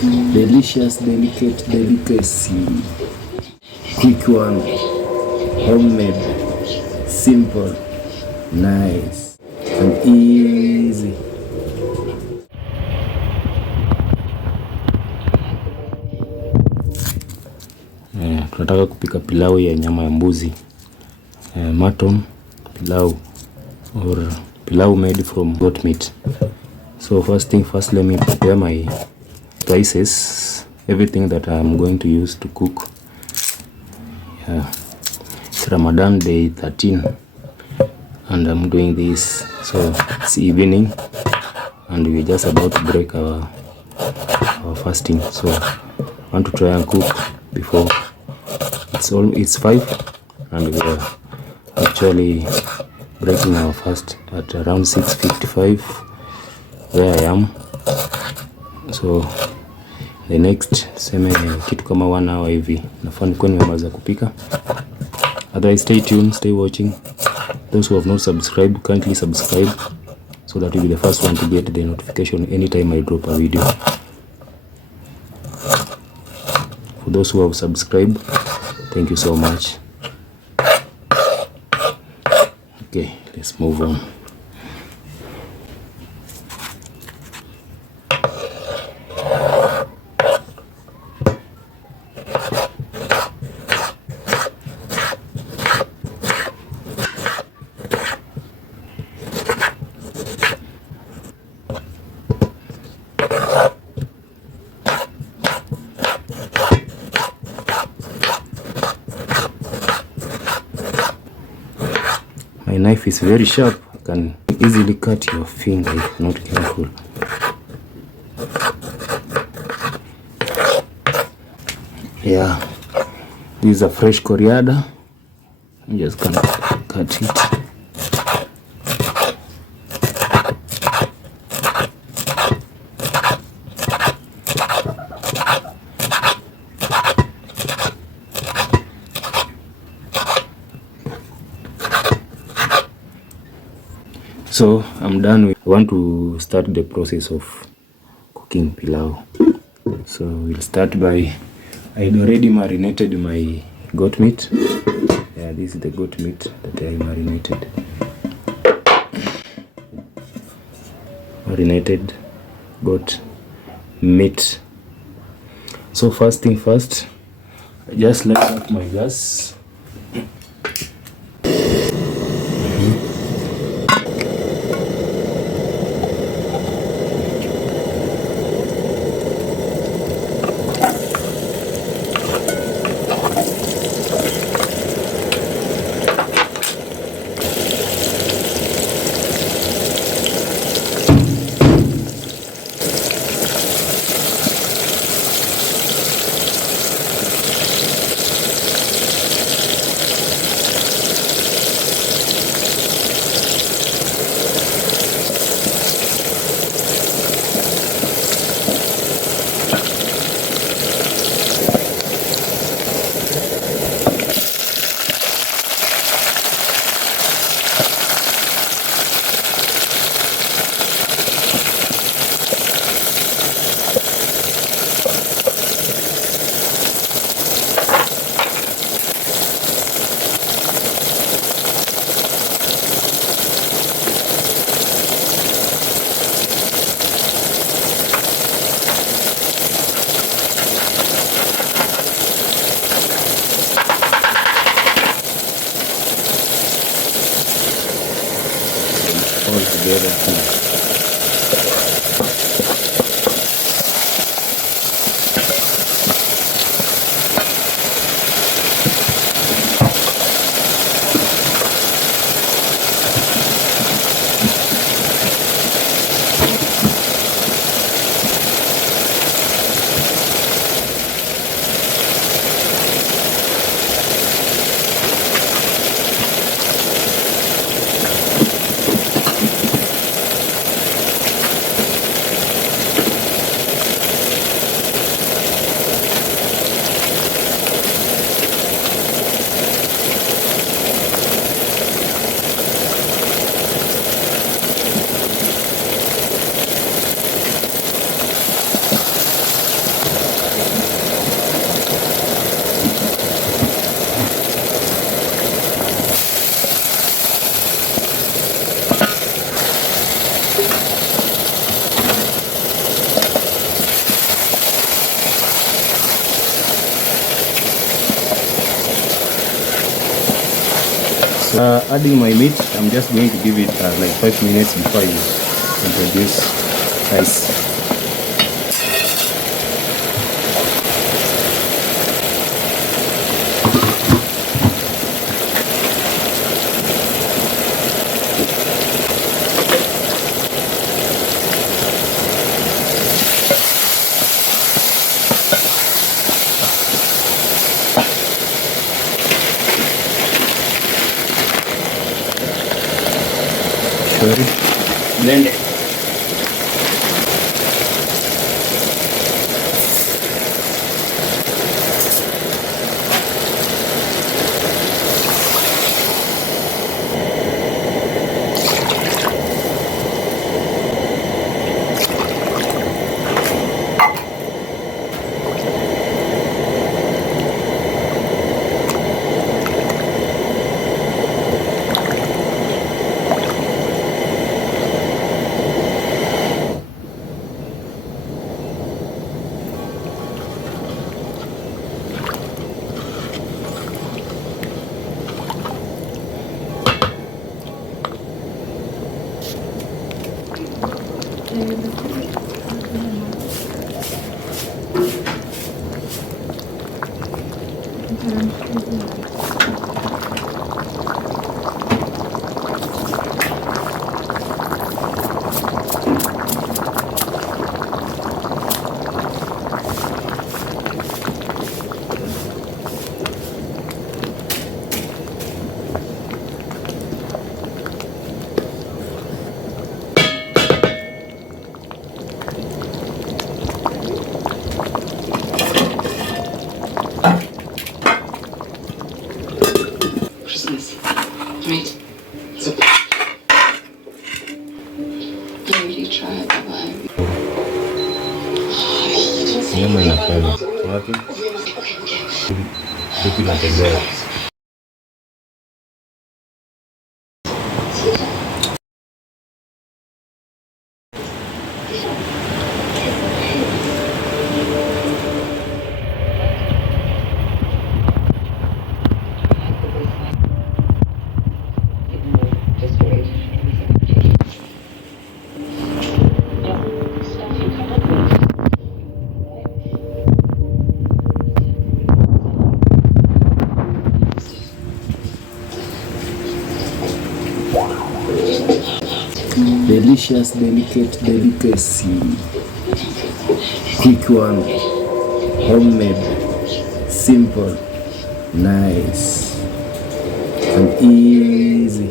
Delicious, delicate delicacy. Quick one. Homemade. Simple. Nice. And easy. Tunataka kupika pilau ya nyama ya mbuzi. Mutton pilau or pilau made from goat meat. So first thing first, let me prepare my spices, everything that I'm going to use to cook. It's Ramadan day 13 and I'm doing this, so it's evening and we're just about to break our fasting, so I want to try and cook before it's 5 and we are actually breaking our fast at around 6:55 where I am. So the next seme kitu kama 1 hour hivi nafaa nikuwe nimemaliza kupika. Otherwise stay tuned, stay watching. Those who have not subscribed, kindly subscribe so that you'll be the first one to get the notification anytime I drop a video. For those who have subscribed, thank you so much. Okay, let's move on. My knife is very sharp. I can easily cut your finger if not careful. Yeah, this is a fresh coriander. I'm just gonna cut it. So I'm done with. I want to start the process of cooking pilau. So we'll start by, I already marinated my goat meat. Yeah, this is the goat meat that I marinated. Marinated goat meat. So first thing first, I just light up my gas. All together here. Adding my meat, I'm just going to give it like 5 minutes before I introduce rice. Blend it. Right. So, I really tried, but Nyama inafanya wapi? Vipi natembea? Delicious, delicate delicacy. Quick one, homemade, simple, nice, and easy.